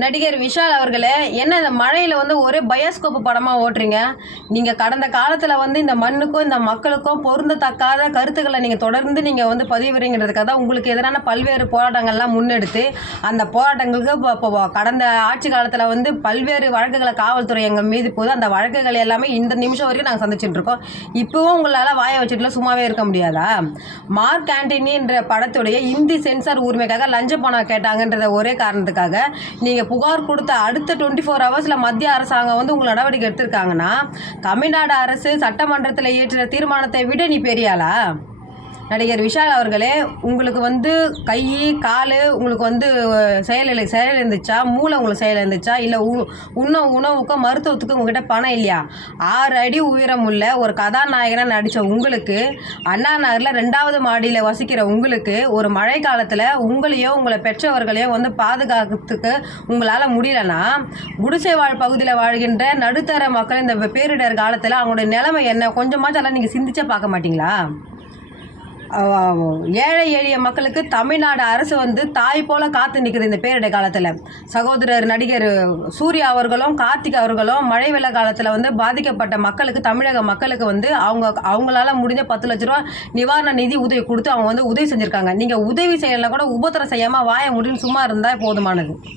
நடிகர் விஷால் அவர்களே, என்ன இந்த மழையில் வந்து ஒரே பயோஸ்கோப் படமாக ஓட்டுறீங்க? நீங்கள் கடந்த காலத்தில் வந்து இந்த மண்ணுக்கும் இந்த மக்களுக்கும் பொருந்தத்தக்காத கருத்துக்களை நீங்கள் தொடர்ந்து நீங்கள் வந்து பதிவுறீங்கிறதுக்காக தான் உங்களுக்கு எதிரான பல்வேறு போராட்டங்கள்லாம் முன்னெடுத்து அந்த போராட்டங்களுக்கு இப்போ கடந்த ஆட்சி காலத்தில் வந்து பல்வேறு வழக்குகளை காவல்துறை எங்கள் மீது போது அந்த வழக்குகள் எல்லாமே இந்த நிமிஷம் வரைக்கும் நாங்கள் சந்திச்சுட்டு இருக்கோம். இப்போவும் உங்களால் வாயை வச்சுட்டுல சும்மாவே இருக்க முடியாதா? மார்க் ஆண்டனின்ற படத்துடைய இந்தி சென்சார் உரிமைக்காக லஞ்ச பணம் கேட்டாங்கன்றத ஒரே காரணத்துக்காக நீங்கள் புகார் கொடுத்த அடுத்த 24 ஹவர்ஸில் மத்திய அரசாங்கம் வந்து உங்களை நடவடிக்கை எடுத்திருக்காங்கன்னா தமிழ்நாடு அரசு சட்டமன்றத்தில் இயற்றின தீர்மானத்தை விட நீ பெரியாளா? நடிகர் விஷால் அவர்களே, உங்களுக்கு வந்து கை கால் உங்களுக்கு வந்து செயல் இருந்துச்சா? மூளை உங்களுக்கு செயல் இருந்துச்சா? இல்லை உணவுக்கோ மருத்துவத்துக்கும் உங்ககிட்ட பணம் இல்லையா? 6 அடி உயரம் உள்ள ஒரு கதாநாயகனாக நடித்த உங்களுக்கு, அண்ணா நகரில் 2வது மாடியில் வசிக்கிற உங்களுக்கு, ஒரு மழை காலத்தில் உங்களையோ உங்களை பெற்றவர்களையோ வந்து பாதுகாக்கிறதுக்கு உங்களால் முடியலன்னா, குடிசை பகுதியில் வாழ்கின்ற நடுத்தர மக்கள் இந்த பேரிடர் காலத்தில் அவங்களுடைய நிலைமை என்ன கொஞ்சமாச்சும் எல்லாம் நீங்கள் சிந்திச்சே பார்க்க மாட்டிங்களா? ஏழை எளிய மக்களுக்கு தமிழ்நாடு அரசு வந்து தாய் போல காத்து நிற்குது இந்த பேரிடர் காலத்தில். சகோதரர் நடிகர் சூர்யா அவர்களும் கார்த்திக் அவர்களும் மழை வெள்ள காலத்தில் வந்து பாதிக்கப்பட்ட மக்களுக்கு, தமிழக மக்களுக்கு வந்து அவங்களால முடிஞ்ச 10 லட்ச ரூபா நிவாரண நிதி உதவி கொடுத்து அவங்க வந்து உதவி செஞ்சுருக்காங்க. நீங்கள் உதவி செய்யலாம் கூட உபத்திரம் செய்யாமல் வாய முடின்னு சும்மா இருந்தால் போதுமானது.